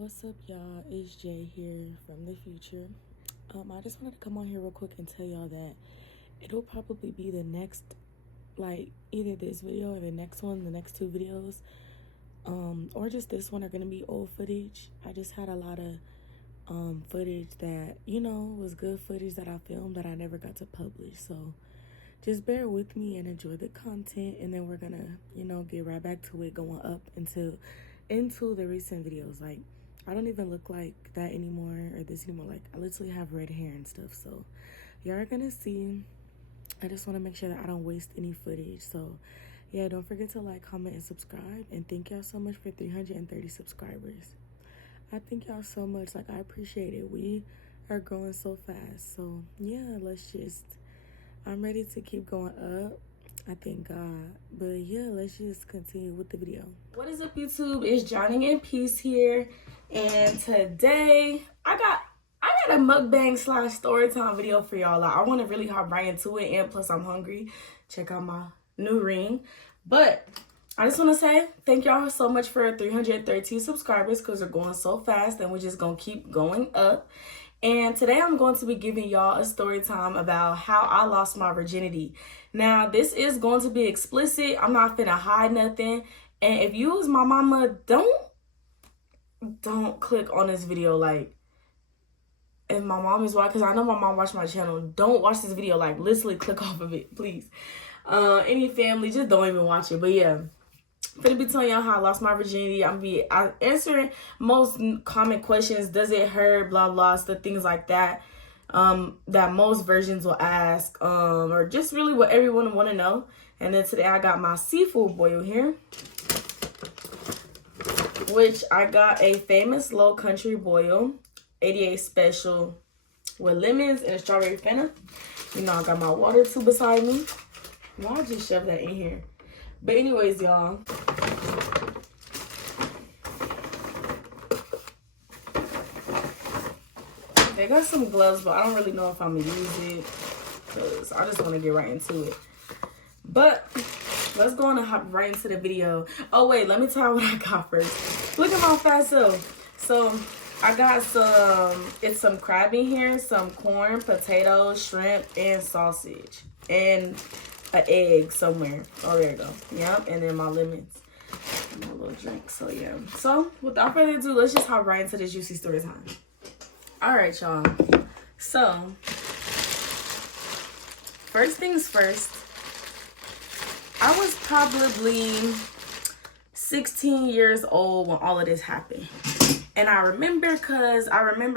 What's up, y'all? It's Jay here from the future. I just wanted to come on here real quick and tell y'all that it'll probably be the next, either this video or the next one, the next two videos, or just this one are gonna be old footage. I just had a lot of footage that was good footage that I filmed that I never got to publish. So just bear with me and enjoy the content, and then we're gonna get right back to it, going up into the recent videos. Like, I don't even look like that anymore or this anymore. Like, I literally have red hair and stuff. So y'all are gonna see. I just want to make sure that I don't waste any footage. So yeah, don't forget to like, comment, and subscribe. And thank y'all so much for 330 subscribers. I thank y'all so much. Like, I appreciate it. We are growing so fast. So yeah, I'm ready to keep going up. I thank God. But yeah, let's just continue with the video. What is up, YouTube? It's Johnny in Peace here. And today I got a mukbang / story time video for y'all. Like, I want to really hop right into it, and plus I'm hungry. Check out my new ring. But I just want to say thank y'all so much for 313 subscribers, because we're going so fast and we're just going to keep going up. And today I'm going to be giving y'all a story time about how I lost my virginity. Now, this is going to be explicit. I'm not finna hide nothing. And if you was my mama, don't click on this video. Like, if my mom is watching, because I know my mom watched my channel, don't watch this video. Like, literally click off of it, please. Any family, just don't even watch it. But yeah, I'm gonna be telling y'all how I lost my virginity. I'm answering most common questions. Does it hurt? Blah blah stuff, things like that. That most versions will ask, or just really what everyone want to know. And then today I got my seafood boil here, which I got a Famous Low Country boil, 88 special, with lemons and a strawberry feta. You know, I got my water too beside me. I'll just shove that in here. But anyways, y'all, they got some gloves, but I don't really know if I'm gonna use it, because I just want to get right into it. But let's go on and hop right into the video. Oh wait, let me tell you what I got first. Look at my fast self. So I got some crab in here, some corn, potatoes, shrimp, and sausage, and an egg somewhere. Oh, there you go. Yep. And then my lemons, my little drink. So yeah, so without further ado, let's just hop right into this juicy story time. All right, y'all, so first things first, I was probably 16 years old when all of this happened. And I remember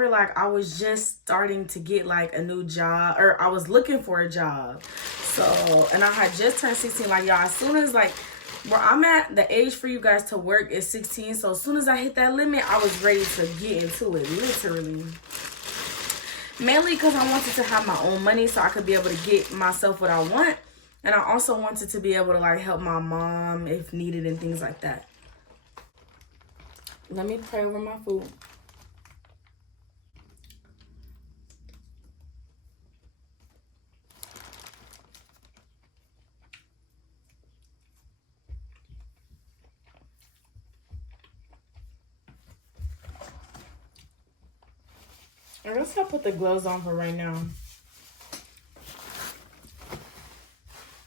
like I was just starting to get like a new job, or I was looking for a job. So, and I had just turned 16. Like, y'all, as soon as, like, where I'm at, the age for you guys to work is 16. So as soon as I hit that limit, I was ready to get into it, literally. Mainly because I wanted to have my own money so I could be able to get myself what I want. And I also wanted to be able to, like, help my mom if needed and things like that. Let me pray over my food. I guess I'll put the gloves on for right now.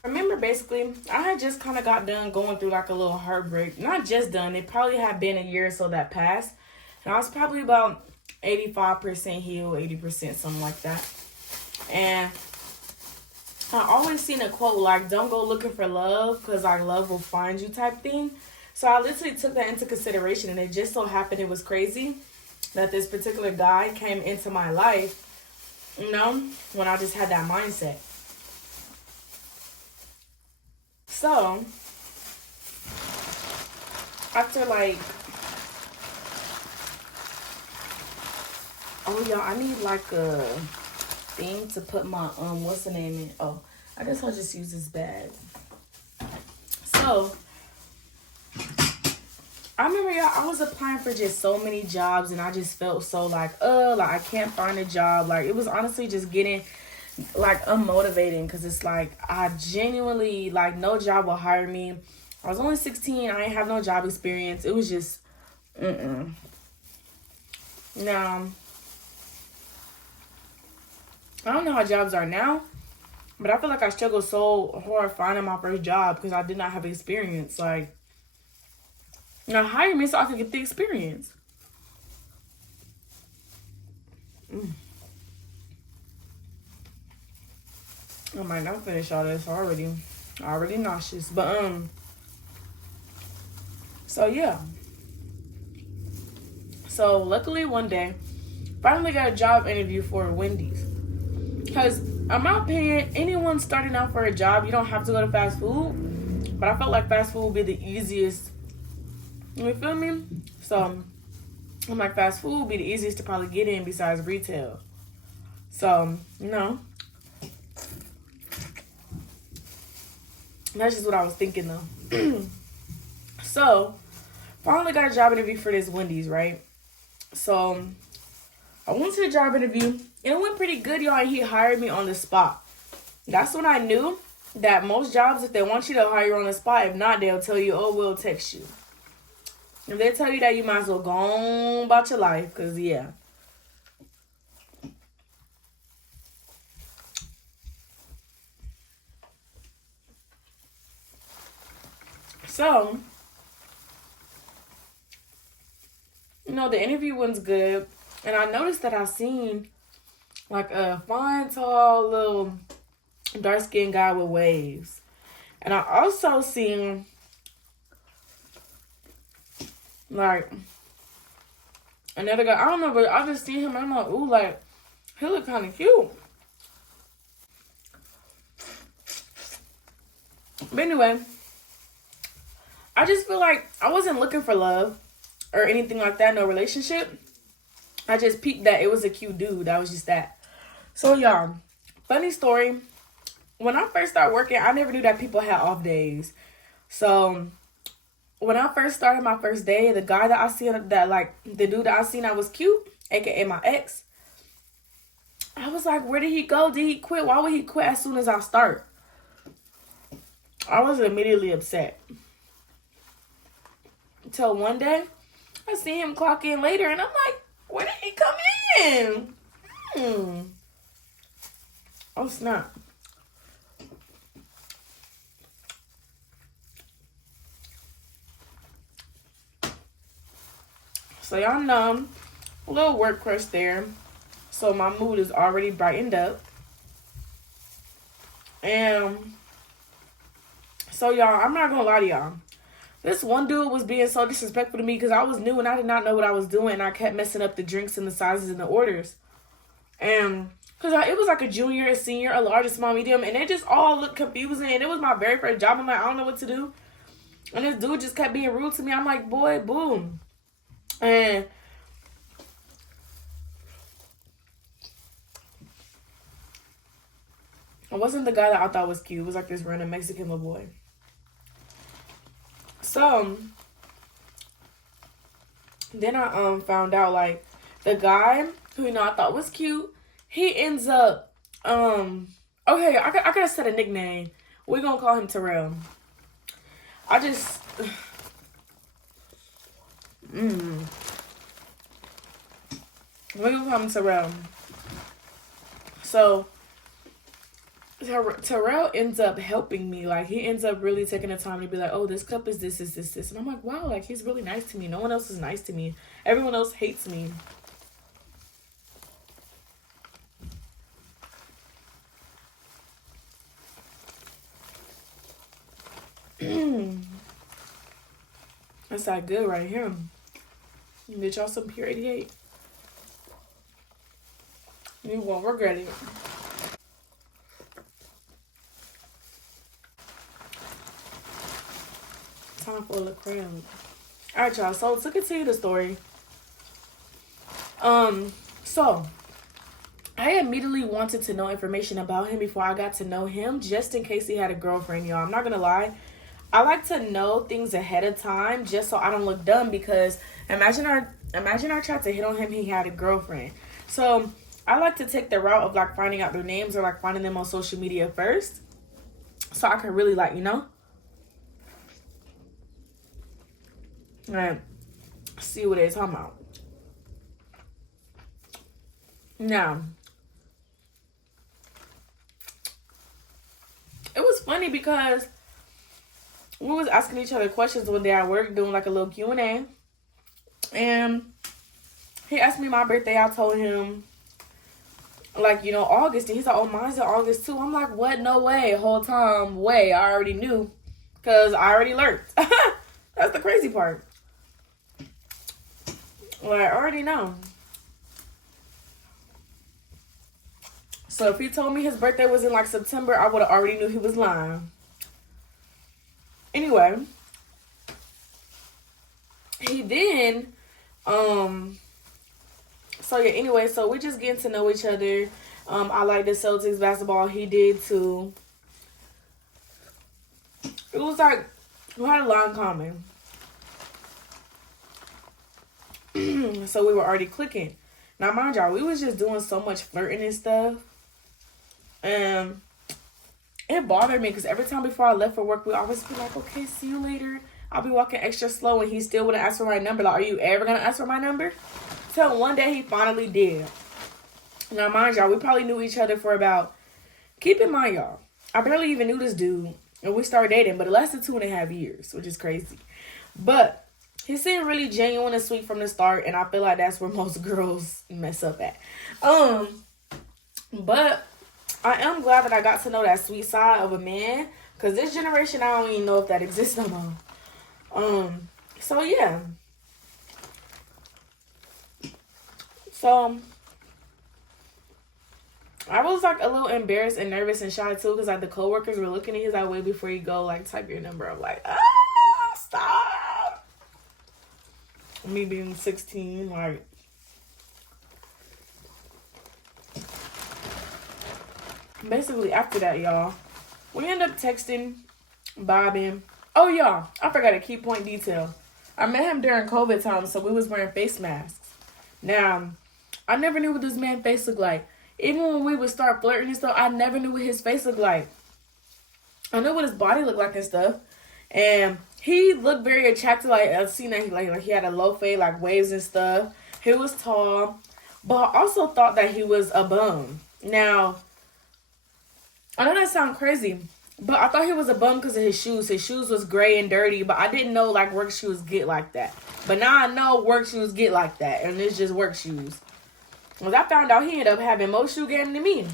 Remember, basically, I had just kind of got done going through like a little heartbreak. Not just done. It probably had been a year or so that passed. And I was probably about 85% healed, 80%, something like that. And I always seen a quote like, don't go looking for love, because like love will find you, type thing. So I literally took that into consideration, and it just so happened, it was crazy that this particular guy came into my life, when I just had that mindset. So after like, oh y'all, I need like a thing to put my what's the name in. Oh, I guess I'll just use this bag. So I remember, y'all, I was applying for just so many jobs, and I just felt so like I can't find a job. Like, it was honestly just getting like unmotivating, because it's like I genuinely, like, no job will hire me. I was only 16. I didn't have no job experience. It was just Now, I don't know how jobs are now, but I feel like I struggled so hard finding my first job because I did not have experience. Like, now hire me so I could get the experience. I might not finish all this already nauseous. But so yeah. So luckily one day, finally got a job interview for Wendy's. Because in my opinion, anyone starting out for a job, you don't have to go to fast food. But I felt like fast food would be the easiest. You feel me? So I'm like, fast food would be the easiest to probably get in besides retail. So, that's just what I was thinking though. So, finally got a job interview for this Wendy's, right? So, I went to the job interview and it went pretty good, y'all. And he hired me on the spot. That's when I knew that most jobs, if they want you to hire you on the spot, if not, they'll tell you, oh, we'll text you. If they tell you that, you might as well go on about your life, because, yeah. So, the interview went good. And I noticed that I seen, like, a fine, tall, little, dark-skinned guy with waves. And I also seen, like, another guy. I don't know, but I just seen him and I'm like, ooh, like, he look kind of cute. But anyway, I just feel like I wasn't looking for love or anything like that, no relationship. I just peeped that it was a cute dude. That was just that. So, y'all, funny story. When I first started working, I never knew that people had off days. So, when I first started my first day, the guy that I seen, the dude that I seen that was cute, aka my ex, I was like, where did he go? Did he quit? Why would he quit as soon as I start? I was immediately upset. Until one day, I see him clock in later, and I'm like, where did he come in? Oh, snap. So, y'all know, a little work crush there. So, my mood is already brightened up. And so, y'all, I'm not going to lie to y'all. This one dude was being so disrespectful to me because I was new and I did not know what I was doing. And I kept messing up the drinks and the sizes and the orders. And because it was like a junior, a senior, a large, a small, medium. And it just all looked confusing. And it was my very first job. I'm like, I don't know what to do. And this dude just kept being rude to me. I'm like, boy, boom. And it wasn't the guy that I thought was cute. It was like this random Mexican little boy. So, then I found out, like, the guy who, I thought was cute, he ends up, okay, I gotta set a nickname. We're gonna call him Terrell. We're gonna call him Terrell. So, Terrell ends up helping me. Like, he ends up really taking the time to be like, oh, this cup is this. And I'm like, wow, like, he's really nice to me. No one else is nice to me. Everyone else hates me. That's that good right here. Get y'all some Pure 88. You won't regret it. Time for a crème. Alright, y'all. So to continue the story. So I immediately wanted to know information about him before I got to know him, just in case he had a girlfriend, y'all. I'm not gonna lie. I like to know things ahead of time just so I don't look dumb, because imagine I tried to hit on him, he had a girlfriend. So I like to take the route of like finding out their names or like finding them on social media first, so I can really like, and see what they're talking about. Now, it was funny because we was asking each other questions one day at work, doing like a little Q&A. And he asked me my birthday. I told him, like, you know, August. And he's like, oh, mine's in August too. I'm like, what? No way. Whole time, way. I already knew because I already learned. That's the crazy part. Like, I already know. So if he told me his birthday was in like September, I would have already knew he was lying. Anyway, he then, so yeah, anyway, so we just getting to know each other. I like the Celtics basketball. He did too. It was like, we had a lot in common. So we were already clicking. Now, mind y'all, we was just doing so much flirting and stuff. And it bothered me because every time before I left for work, we always be like, okay, see you later. I'll be walking extra slow and he still wouldn't ask for my number. Like, are you ever going to ask for my number? So one day he finally did. Now, mind y'all, we probably knew each other for about, keep in mind, y'all, I barely even knew this dude. And we started dating, but it lasted 2.5 years, which is crazy. But he seemed really genuine and sweet from the start. And I feel like that's where most girls mess up at. But I am glad that I got to know that sweet side of a man. Because this generation, I don't even know if that exists no more. So, yeah. So, I was, like, a little embarrassed and nervous and shy, too. Because, like, the coworkers were looking at his like, way before you go, like, type your number. I'm like, stop. Me being 16, like. Basically, after that, y'all, we end up texting, vibing. Oh, y'all, I forgot a key point detail. I met him during COVID time, so we was wearing face masks. Now, I never knew what this man's face looked like. Even when we would start flirting and stuff, I never knew what his face looked like. I knew what his body looked like and stuff. And he looked very attractive. Like, I've seen that he had a low fade, like waves and stuff. He was tall. But I also thought that he was a bum. Now, I know that sounds crazy, but I thought he was a bum because of his shoes. His shoes was gray and dirty, but I didn't know, like, work shoes get like that. But now I know work shoes get like that, and it's just work shoes. Because I found out he ended up having more shoe game than me.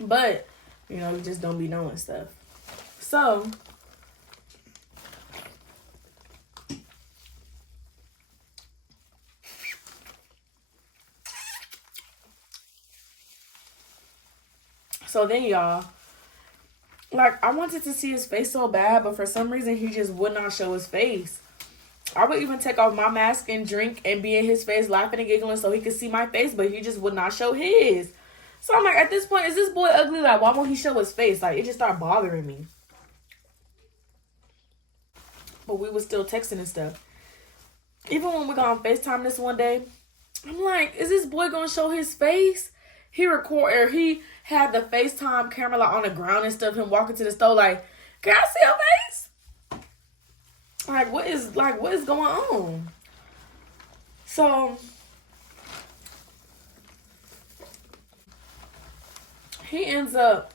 But, you know, you just don't be knowing stuff. So then, y'all, like, I wanted to see his face so bad, but for some reason, he just would not show his face. I would even take off my mask and drink and be in his face laughing and giggling so he could see my face, but he just would not show his. So I'm like, at this point, is this boy ugly? Like, why won't he show his face? Like, it just started bothering me. But we was still texting and stuff. Even when we got on FaceTime this one day, I'm like, is this boy gonna show his face? He had the FaceTime camera like on the ground and stuff, him walking to the store like, can I see your face? Like, what is going on? So he ends up,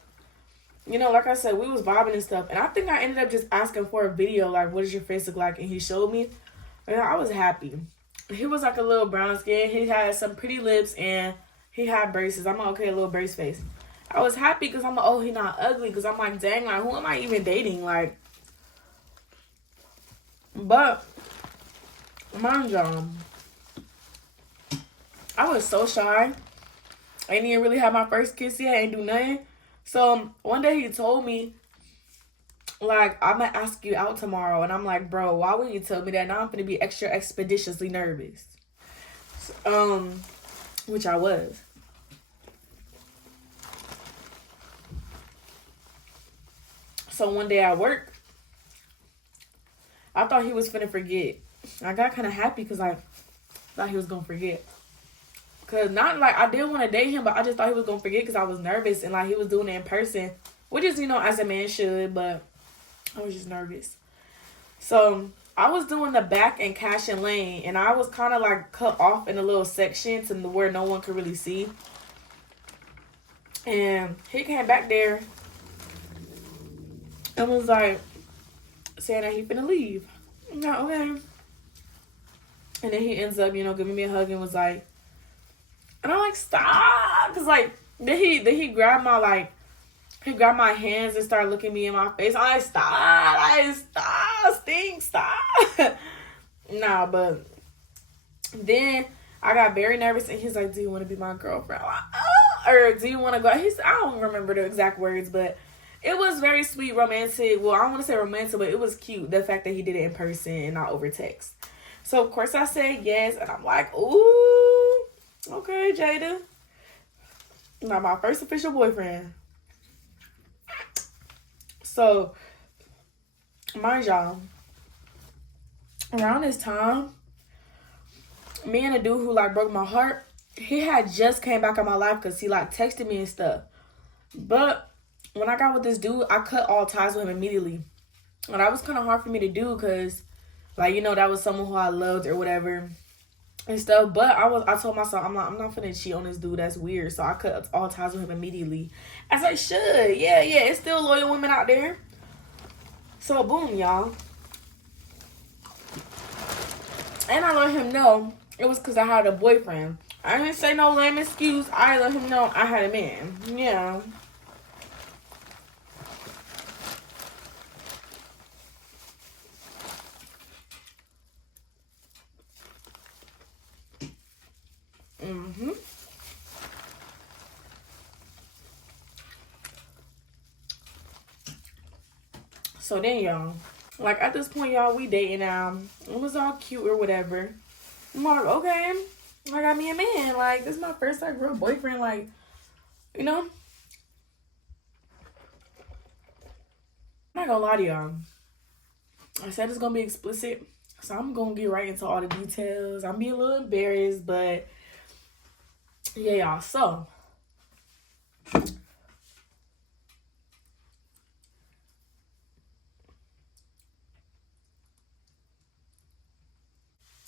you know, like I said, we was vibing and stuff. And I think I ended up just asking for a video, like, what does your face look like? And he showed me. And I was happy. He was like a little brown skin. He had some pretty lips and he had braces. I'm like, okay, a little brace face. I was happy because I'm like, oh, he not ugly. Because I'm like, dang, like, who am I even dating? Like, but, mind y'all, I was so shy. I didn't even really have my first kiss yet. I ain't do nothing. So, one day he told me, like, I'm going to ask you out tomorrow. And I'm like, bro, why would you tell me that? Now I'm going to be extra expeditiously nervous. Which I was. So one day at work, I thought he was finna forget. I got kind of happy because I thought he was going to forget. Because not like I did want to date him, but I just thought he was going to forget because I was nervous. And like he was doing it in person. Which is, you know, as a man should. But I was just nervous. So I was doing the back and cash and lane, and I was kind of like cut off in a little section to where no one could really see. And he came back there and was like saying that he finna leave. I'm like, okay. And then he ends up, giving me a hug and was like, and I'm like, stop, cause like then he grabbed my he grabbed my hands and started looking me in my face. I'm like, stop, stop. Nah, but then I got very nervous and he's like, do you want to be my girlfriend? Like, or do you want to go? I don't remember the exact words, but it was very sweet, romantic. Well, I don't want to say romantic, but it was cute. The fact that he did it in person and not over text. So, of course, I said yes. And I'm like, ooh, okay, Jada. Not my first official boyfriend. So, mind y'all, around this time, me and a dude who like broke my heart, he had just came back in my life because he like texted me and stuff. But when I got with this dude, I cut all ties with him immediately. And that was kind of hard for me to do because, like, that was someone who I loved or whatever and stuff. But I told myself, I'm not finna cheat on this dude. That's weird. So I cut all ties with him immediately, as I should. Yeah, it's still loyal women out there. So boom, y'all. And I let him know it was because I had a boyfriend. I didn't say no lame excuse. I let him know I had a man. Yeah. Mm-hmm. So then, y'all, like at this point, y'all, we dating now. It was all cute or whatever. I'm like, okay, I got me a man. Like, this is my first like real boyfriend. Like, I'm not gonna lie to y'all. I said it's gonna be explicit, so I'm gonna get right into all the details. I'm being a little embarrassed, but yeah, y'all. So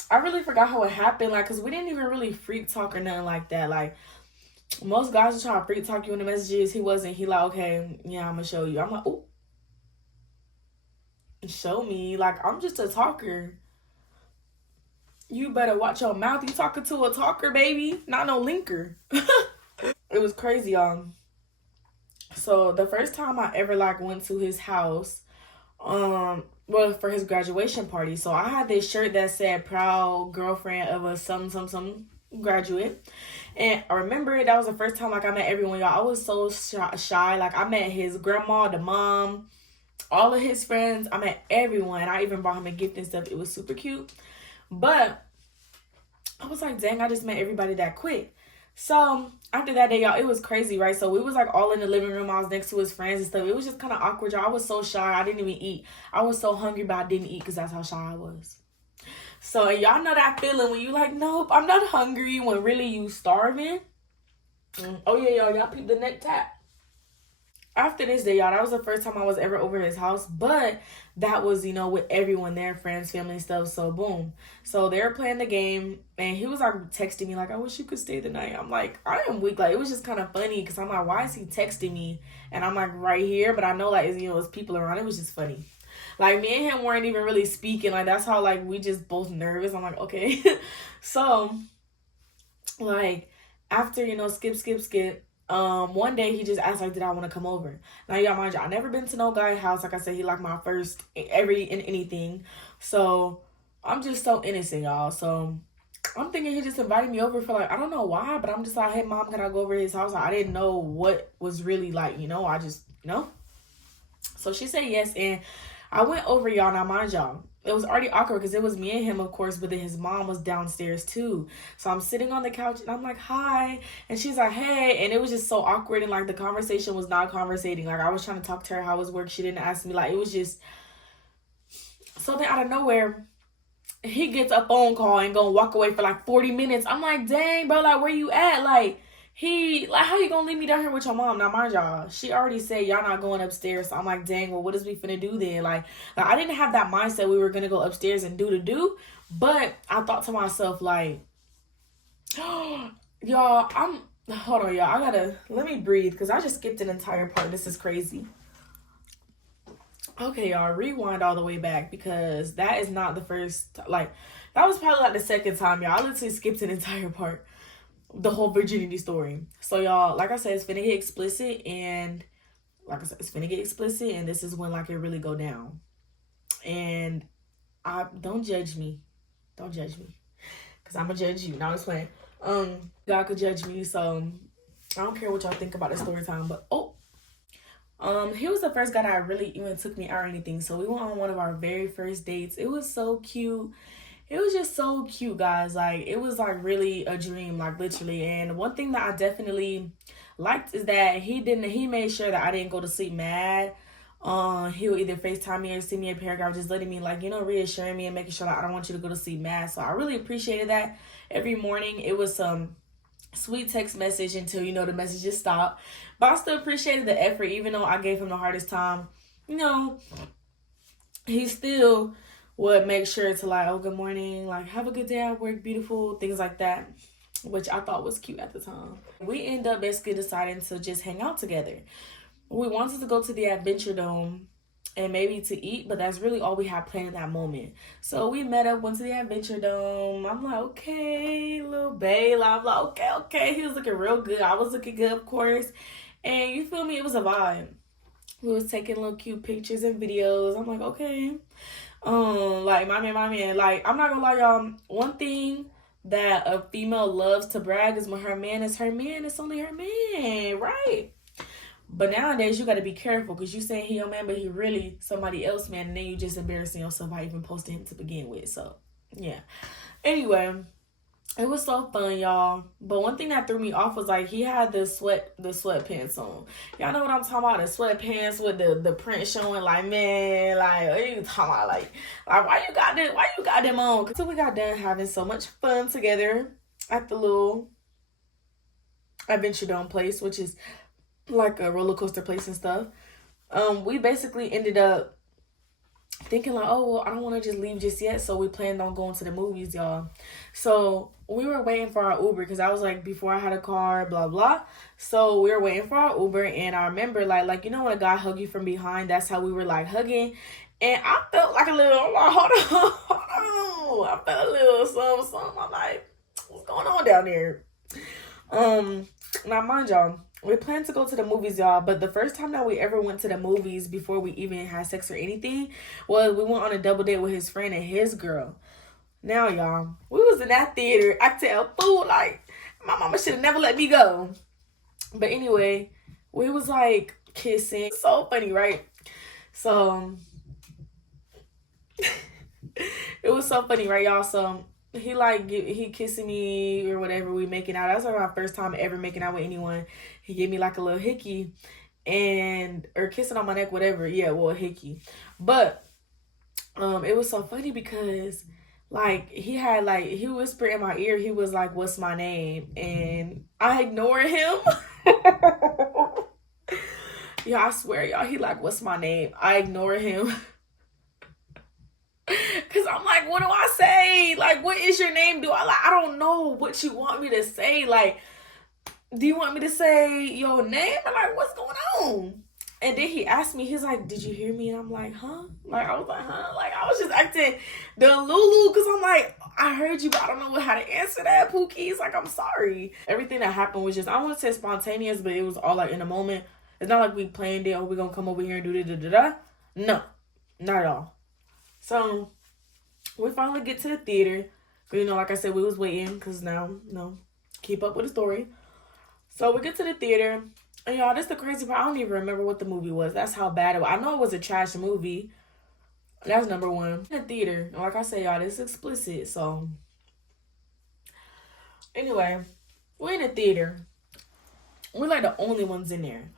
I really forgot how it happened, like, cause we didn't even really freak talk or nothing like that. Like, most guys will try to freak talk you in the messages. He wasn't. He like, okay, yeah, I'm gonna show you. I'm like, ooh, show me. Like, I'm just a talker. You better watch your mouth. You talking to a talker, baby, not no linker. It was crazy, y'all. So the first time I ever like went to his house, well, for his graduation party. So I had this shirt that said proud girlfriend of a some graduate. And I remember that was the first time like I met everyone, y'all. I was so shy. Like I met his grandma, the mom, all of his friends. I met everyone. I even brought him a gift and stuff. It was super cute. But I was like, dang, I just met everybody that quick. So after that day, y'all, it was crazy, right? So we was like all in the living room. I was next to his friends and stuff. It was just kind of awkward, y'all. I was so shy. I didn't even eat. I was so hungry, but I didn't eat because that's how shy I was. So y'all know that feeling when you like, nope, I'm not hungry, when really you starving. Oh yeah, y'all peep the neck tap. After this day, y'all, that was the first time I was ever over his house. But that was, with everyone there, friends, family, and stuff. So boom. So they were playing the game and he was like texting me like, I wish you could stay the night. I'm like, I am weak. Like, it was just kind of funny because I'm like, why is he texting me? And I'm like right here, but I know like, it's people around. It was just funny. Like, me and him weren't even really speaking. Like, that's how like we just both nervous. I'm like, okay. So like after, skip, one day he just asked like, did I want to come over? Now y'all mind you, I never been to no guy's house. Like I said, he like my first every in anything. So I'm just so innocent, y'all. So I'm thinking he just invited me over for like, I don't know why, but I'm just like, hey mom, can I go over to his house? I didn't know what was really like, I just, So she said yes, and I went over, y'all. Now mind y'all, it was already awkward because it was me and him, of course, but then his mom was downstairs too. So I'm sitting on the couch and I'm like, hi. And she's like, hey. And it was just so awkward. And like the conversation was not conversating. Like I was trying to talk to her how it was work. She didn't ask me. Like it was just. So then out of nowhere, he gets a phone call and gonna walk away for like 40 minutes. I'm like, dang, bro, like where you at? Like he like, how you gonna leave me down here with your mom? Now mind y'all, she already said y'all not going upstairs. So I'm like, dang, well, what is we finna do then? Like I didn't have that mindset we were gonna go upstairs and do, but I thought to myself like, y'all, hold on, y'all. I gotta let me breathe because I just skipped an entire part. This is crazy. Okay, y'all, rewind all the way back because that is not the first. Like that was probably like the second time, y'all. I literally skipped an entire part. The whole virginity story. So y'all, like I said, it's finna get explicit, and like I said, it's finna get explicit, and this is when like it really go down. And I don't judge me, because I'm gonna judge you. Now I'm just playing. God could judge me, so I don't care what y'all think about the story time. But he was the first guy that really even took me out or anything. So we went on one of our very first dates. It was so cute. It was just so cute, guys. Like, it was like really a dream, like literally. And one thing that I definitely liked is that he made sure that I didn't go to sleep mad. He would either FaceTime me or send me a paragraph, just letting me like, reassuring me and making sure that I don't want you to go to sleep mad. So I really appreciated that. Every morning it was some sweet text message until the messages stopped. But I still appreciated the effort, even though I gave him the hardest time. He still would make sure to like, oh, good morning, like, have a good day at work, beautiful, things like that, which I thought was cute at the time. We end up basically deciding to just hang out together. We wanted to go to the Adventure Dome and maybe to eat, but that's really all we had planned at that moment. So we met up, went to the Adventure Dome. I'm like, okay, little babe. I'm like, okay. He was looking real good. I was looking good, of course. And you feel me? It was a vibe. We was taking little cute pictures and videos. I'm like, okay. Like my man, like, I'm not gonna lie, y'all. One thing that a female loves to brag is when her man is her man. It's only her man, right? But nowadays you gotta be careful because you saying he your man, but he really somebody else man, and then you just embarrassing yourself by even posting him to begin with. So yeah. Anyway, it was so fun, y'all. But one thing that threw me off was like he had the sweatpants on. Y'all know what I'm talking about? The sweatpants with the print showing. Like, man, like, what are you talking about? Like why you got them on? So we got done having so much fun together at the little Adventure Dome place, which is like a roller coaster place and stuff. We basically ended up thinking like, oh, well, I don't want to just leave just yet. So we planned on going to the movies, y'all. So we were waiting for our Uber because I was like, before I had a car, blah, blah. So we were waiting for our Uber. And I remember like, when a guy hug you from behind, that's how we were like hugging. And I felt like a little, hold on. I felt a little something. I'm like, what's going on down there? Now mind y'all, we planned to go to the movies, y'all, but the first time that we ever went to the movies before we even had sex or anything was we went on a double date with his friend and his girl. Now, y'all, we was in that theater. I tell fool, like, my mama should have never let me go. But anyway, we was like kissing. So funny, right? So it was so funny, right, y'all? So he kissing me or whatever, we making out. That was like my first time ever making out with anyone. He gave me like a little hickey or kissing on my neck, whatever. Yeah, well, a hickey. But it was so funny because like he whispered in my ear, he was like, what's my name? And I ignored him. Yeah, I swear, y'all, he like, what's my name? I ignored him. Cause I'm like, what do I say? Like, what is your name? I don't know what you want me to say. Like, do you want me to say your name? Or like, what's going on? And then he asked me, he's like, did you hear me? And I'm like, huh? Like, I was like, huh? Like, I was just acting the Lulu because I'm like, I heard you, but I don't know how to answer that, Pookie. It's like, I'm sorry. Everything that happened was just, I don't want to say spontaneous, but it was all like in the moment. It's not like we planned it or we're going to come over here and do da-da-da-da. No, not at all. So we finally get to the theater. Like I said, we was waiting because now, keep up with the story. So we get to the theater. And y'all, this is the crazy part. I don't even remember what the movie was. That's how bad it was. I know it was a trash movie. That's number one. In the theater. And like I said, y'all, this is explicit. So anyway, we're in the theater. We're like the only ones in there.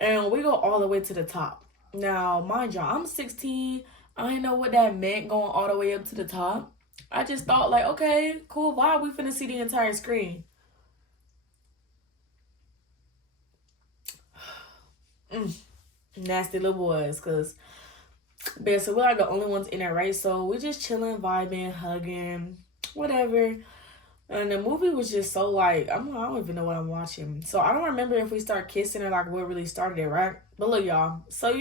And we go all the way to the top. Now, mind y'all, I'm 16. I didn't know what that meant going all the way up to the top. I just thought like, okay, cool vibe. We finna see the entire screen. Nasty little boys, cause but so we're like the only ones in there, right? So we're just chilling, vibing, hugging, whatever. And the movie was just so like, I don't even know what I'm watching. So I don't remember if we start kissing or like what really started it, right? But look, y'all. So,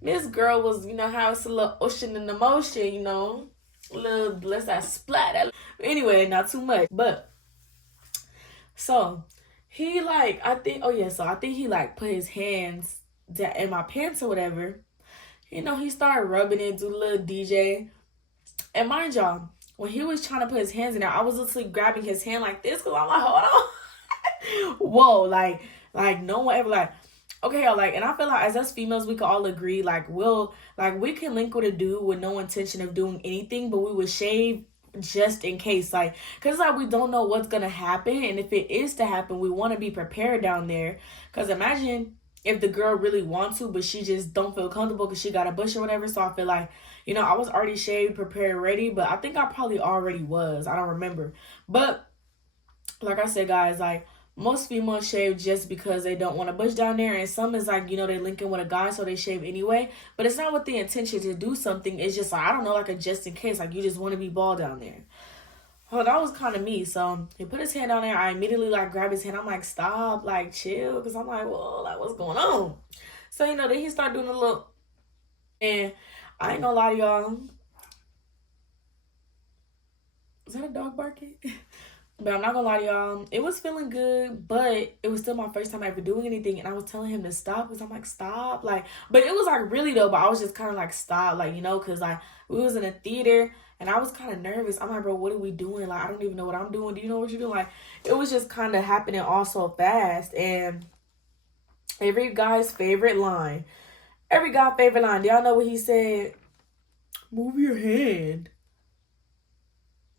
this girl was, how it's a little ocean in the motion, a little, let's not splat. Anyway, not too much. But, so, he like, so I think he like put his hands in my pants or whatever. He started rubbing it, do a little DJ. And mind y'all, when he was trying to put his hands in there, I was literally grabbing his hand like this because I'm like, hold on. Whoa, like no one ever like, okay, y'all, like, and I feel like as us females, we can all agree, like, we can link with a dude with no intention of doing anything, but we would shave just in case, like, because like we don't know what's gonna happen, and if it is to happen, we want to be prepared down there. Because imagine if the girl really wants to, but she just don't feel comfortable because she got a bush or whatever. So I feel like, I was already shaved, prepared, ready, but I think I probably already was. I don't remember. But like I said, guys, like most females shave just because they don't want a bush down there, and some is like, they linking with a guy, so they shave anyway. But it's not with the intention to do something. It's just like, I don't know, like a just in case, like you just want to be bald down there. Well, that was kind of me. So he put his hand on there. I immediately like grab his hand. I'm like, stop, like chill, because I'm like, whoa, like what's going on? So then he started doing a little, and I ain't gonna lie to y'all. Is that a dog barking? But I'm not gonna lie to y'all, it was feeling good, but it was still my first time ever doing anything, and I was telling him to stop because I'm like, stop, like, but it was like really though, but I was just kind of like, stop, like, because like we was in a theater and I was kind of nervous. I'm like, bro, what are we doing? Like, I don't even know what I'm doing. Do you know what you're doing? Like, it was just kind of happening all so fast. And every guy's favorite line, do y'all know what he said? Move your hand.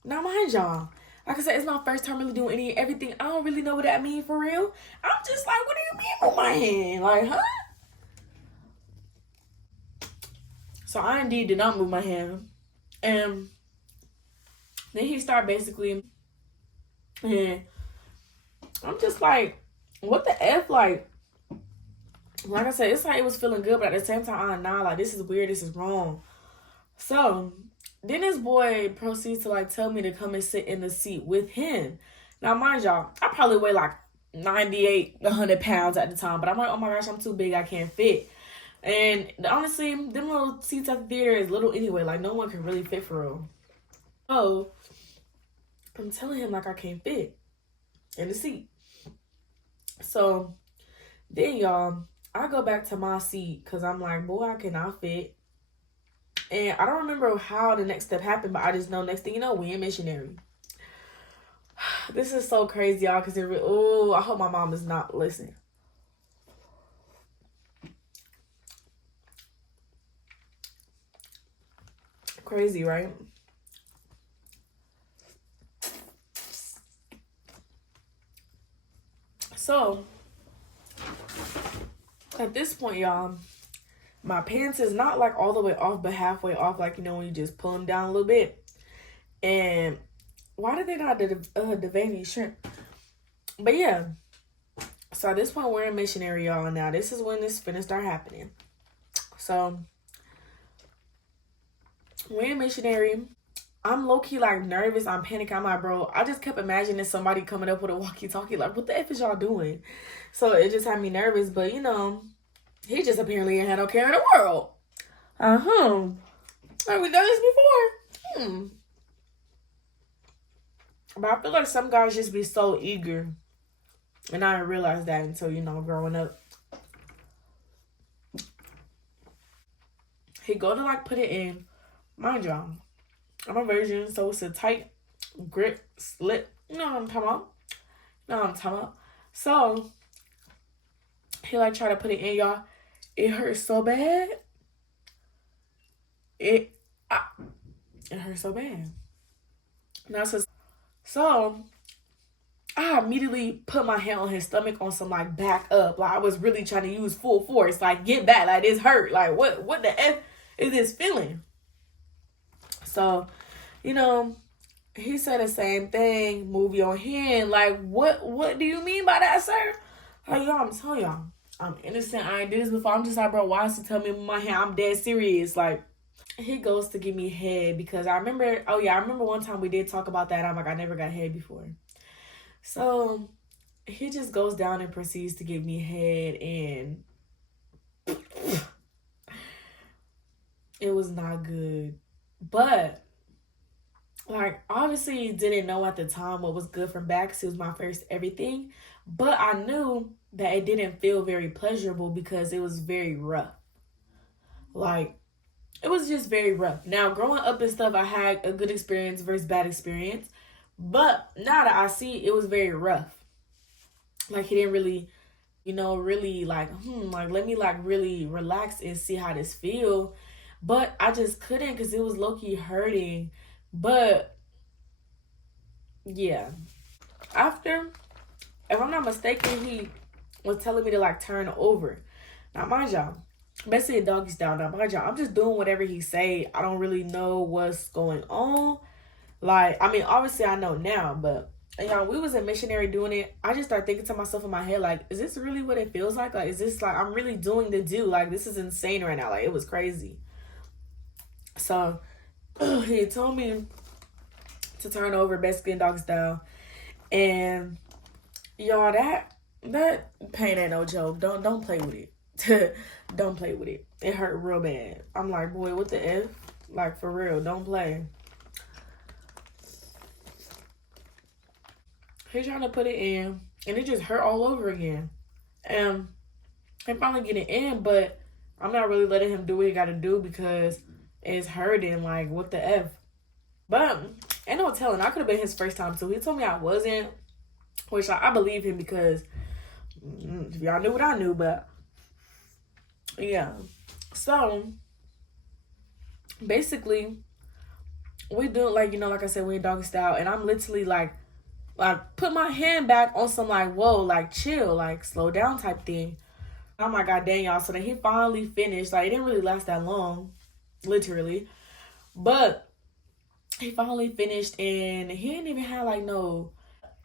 Now mind y'all, like I said, it's my first time really doing everything. I don't really know what that means for real. I'm just like, what do you mean with my hand? Like, huh? So I indeed did not move my hand. And then he started basically, and I'm just like, what the F? Like I said, it's like it was feeling good, but at the same time, like, this is weird, this is wrong. So then this boy proceeds to like tell me to come and sit in the seat with him. Now, mind y'all, I probably weigh like 98, 100 pounds at the time, but I'm like, oh my gosh, I'm too big, I can't fit. And honestly, them little seats at the theater is little anyway, like no one can really fit for real. So I'm telling him like I can't fit in the seat. So then y'all, I go back to my seat because I'm like, boy, I cannot fit. And I don't remember how the next step happened, but I just know next thing you know, we in missionary. This is so crazy, y'all, because I hope my mom is not listening. Crazy, right? So at this point, y'all, my pants is not like all the way off, but halfway off, like, when you just pull them down a little bit. And why did they not do the veiny shrimp? But yeah, so at this point, we're in missionary, y'all. Now, this is when this finna start happening. So we're in missionary. I'm low-key like nervous. I'm panicking. I'm like, bro, I just kept imagining somebody coming up with a walkie-talkie. Like, what the F is y'all doing? So it just had me nervous. But, he just apparently had no care in the world. Have we done this before? But I feel like some guys just be so eager. And I didn't realize that until, growing up. He go to like put it in. Mind y'all, I'm a virgin, so it's a tight grip, slit. You know what I'm talking about? So he like try to put it in, y'all. It hurts so bad. It hurts so bad. Now so I immediately put my hand on his stomach on some like back up. Like I was really trying to use full force. Like get back. Like this hurt. Like what the F is this feeling? So, he said the same thing. Move your hand. Like what do you mean by that, sir? Like y'all, I'm telling y'all. I'm innocent. I ain't did this before. I'm just like, bro, why is he telling me with my hand? I'm dead serious. Like, he goes to give me head because I remember, oh yeah, I remember one time we did talk about that. I'm like, I never got head before. So he just goes down and proceeds to give me head, and it was not good. But like, obviously didn't know at the time what was good from bad because it was my first everything. But I knew that it didn't feel very pleasurable because it was very rough. Like, it was just very rough. Now, growing up and stuff, I had a good experience versus bad experience. But now that I see, it was very rough. Like, he didn't really, really like, like, let me like really relax and see how this feel. But I just couldn't because it was low-key hurting. But yeah, after, if I'm not mistaken, he was telling me to like turn over. Now, mind y'all, basically a doggy style. Now, mind y'all, I'm just doing whatever he say. I don't really know what's going on. Like, I mean, obviously I know now, but y'all, we was a missionary doing it. I just started thinking to myself in my head, like, is this really what it feels like? Like, is this like I'm really doing the do? Like, this is insane right now. Like, it was crazy. So he told me to turn over, basically in dog style, and y'all, that pain ain't no joke. Don't play with it. Don't play with it. It hurt real bad. I'm like, boy, what the F? Like, for real, don't play. He's trying to put it in, and it just hurt all over again. And I finally get it in, but I'm not really letting him do what he got to do because it's hurting. Like, what the F? But ain't no telling. I could have been his first time too. He told me I wasn't, which I believe him because y'all knew what I knew. But yeah, so basically we do, like, like I said, we in doggy style, and I'm literally like put my hand back on some like, whoa, like chill, like slow down type thing. Oh my god, dang y'all. So then he finally finished. Like, it didn't really last that long, literally, but he finally finished, and he didn't even have like no.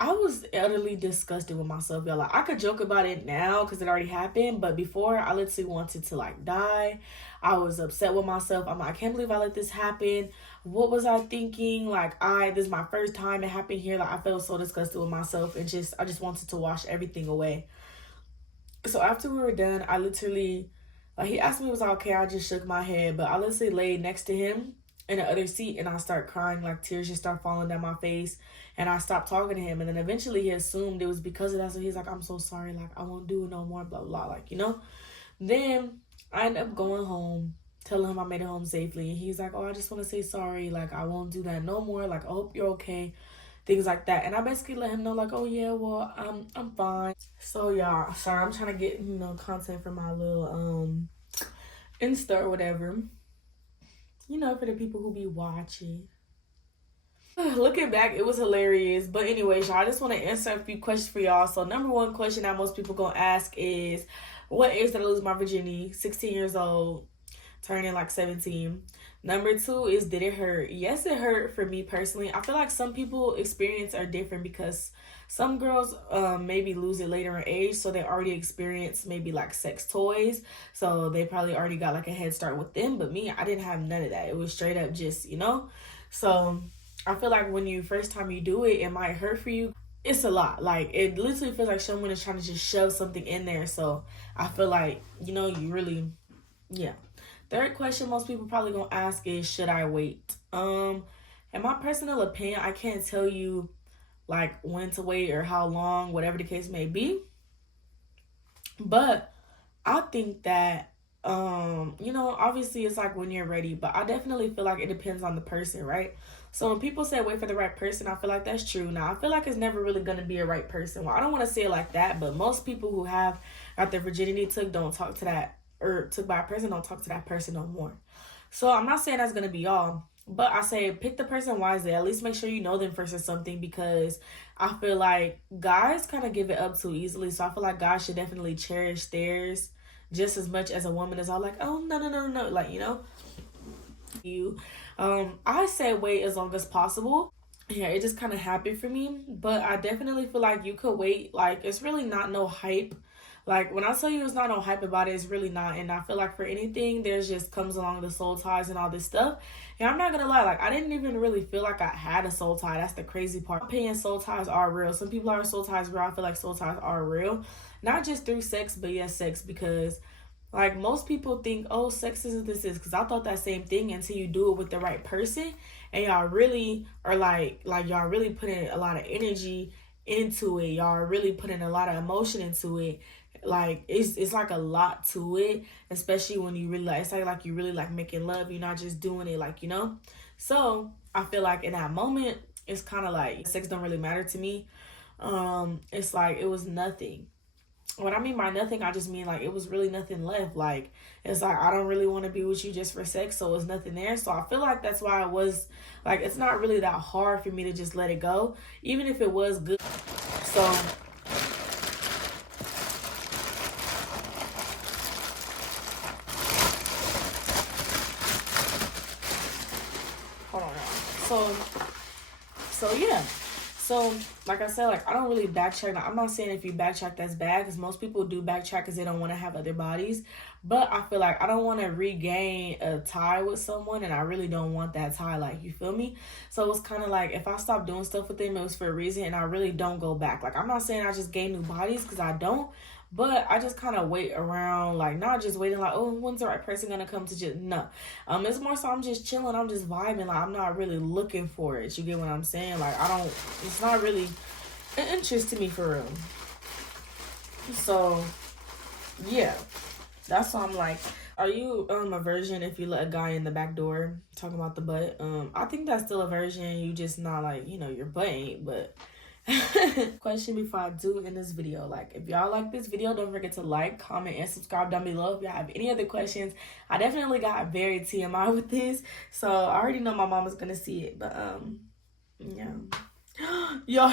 I was utterly disgusted with myself, y'all. Like, I could joke about it now because it already happened, but before, I literally wanted to like die. I was upset with myself. I'm like, I can't believe I let this happen. What was I thinking? Like, this is my first time it happened here. Like, I felt so disgusted with myself, and I just wanted to wash everything away. So after we were done, I literally, like, he asked me was I okay. I just shook my head, but I literally laid next to him in the other seat, and I start crying. Like, tears just start falling down my face, and I stopped talking to him. And then eventually he assumed it was because of that, so he's like, I'm so sorry, like, I won't do it no more, blah blah, like, Then I end up going home, telling him I made it home safely, and he's like, oh, I just want to say sorry, like, I won't do that no more, like, I hope you're okay, things like that. And I basically let him know, like, oh yeah, well, I'm fine. So y'all, sorry, I'm trying to get content for my little Insta or whatever, for the people who be watching. Looking back, it was hilarious. But anyways, y'all, I just want to answer a few questions for y'all. So number one question that most people gonna ask is, what age did I lose my virginity? 16 years old, turning like 17. Number two is, did it hurt? Yes, it hurt for me personally. I feel like some people experience are different because some girls maybe lose it later in age, so they already experienced maybe like sex toys, so they probably already got like a head start with them. But me, I didn't have none of that. It was straight up just, So I feel like when you first time you do it, it might hurt for you. It's a lot. Like, it literally feels like someone is trying to just shove something in there. So I feel like, you really, yeah. Third question most people probably gonna ask is, should I wait? In my personal opinion, I can't tell you like when to wait or how long, whatever the case may be. But I think that obviously it's like when you're ready, but I definitely feel like it depends on the person, right? So when people say wait for the right person, I feel like that's true. Now, I feel like it's never really going to be a right person. Well, I don't want to say it like that, but most people who have got their virginity took don't talk to that, or took by a person, don't talk to that person no more. So I'm not saying that's going to be all, but I say pick the person wisely. At least make sure you know them first or something, because I feel like guys kind of give it up too easily. So I feel like guys should definitely cherish theirs just as much as a woman is all like, oh, no, no, no, no, like, I say wait as long as possible. Yeah, it just kind of happened for me, but I definitely feel like you could wait. Like, it's really not no hype. Like, when I tell you it's not no hype about it, it's really not. And I feel like for anything, there's just comes along the soul ties and all this stuff. And I'm not gonna lie, like, I didn't even really feel like I had a soul tie. That's the crazy part. My opinion, soul ties are real. Some people are soul ties real. I feel like soul ties are real. Not just through sex, but yes, sex. Because like, most people think, oh, sex isn't this is, because I thought that same thing until you do it with the right person, and y'all really are like y'all really putting a lot of energy into it. Y'all are really putting a lot of emotion into it. Like, it's like a lot to it, especially when you really like, it's like you really like making love. You're not just doing it, like, you know. So I feel like in that moment, it's kind of like sex don't really matter to me. It's like it was nothing. What I mean by nothing, I just mean like it was really nothing left. Like, it's like I don't really want to be with you just for sex, so it's nothing there. So I feel like that's why it was like, it's not really that hard for me to just let it go, even if it was good. So hold on now. So yeah. So, like I said, like, I don't really backtrack. Now, I'm not saying if you backtrack, that's bad, because most people do backtrack because they don't want to have other bodies. But I feel like I don't want to regain a tie with someone, and I really don't want that tie, like, you feel me? So it's kind of like, if I stop doing stuff with them, it was for a reason, and I really don't go back. Like, I'm not saying I just gain new bodies, because I don't. But I just kind of wait around, like, not just waiting, like, oh, when's the right person gonna come to just, no. It's more so I'm just chilling, I'm just vibing, like, I'm not really looking for it. You get what I'm saying? Like, it's not really an interest to me for real. So, yeah. That's why I'm like, are you a virgin if you let a guy in the back door? Talking about the butt. I think that's still a virgin. You just not like, you know, your butt ain't, but question before I do in this video. Like, if y'all like this video, don't forget to like, comment, and subscribe down below. If y'all have any other questions, I definitely got very TMI with this, so I already know my mama's gonna see it. But yeah. Y'all,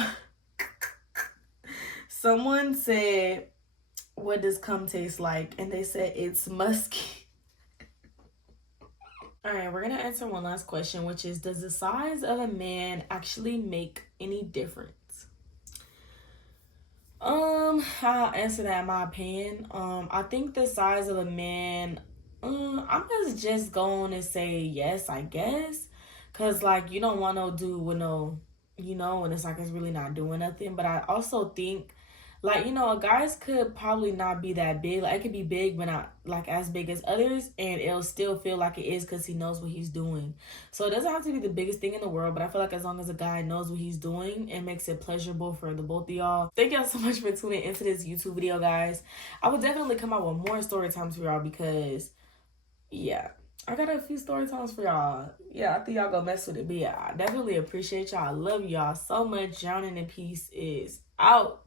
someone said, what does cum taste like? And they said it's musky. All right, we're gonna answer one last question, which is, does the size of a man actually make any difference? I'll answer that in my opinion. I think the size of a man, I'm just going to say yes, I guess. Cause like, you don't want no dude with no, you know, and it's like it's really not doing nothing. But I also think, like, you know, guys could probably not be that big. Like, it could be big, but not like as big as others, and it'll still feel like it is because he knows what he's doing. So it doesn't have to be the biggest thing in the world, but I feel like as long as a guy knows what he's doing, it makes it pleasurable for the both of y'all. Thank y'all so much for tuning into this YouTube video, guys. I will definitely come out with more story times for y'all because, yeah, I got a few story times for y'all. Yeah, I think y'all gonna mess with it. But yeah, I definitely appreciate y'all. I love y'all so much. Drowning in Peace is out.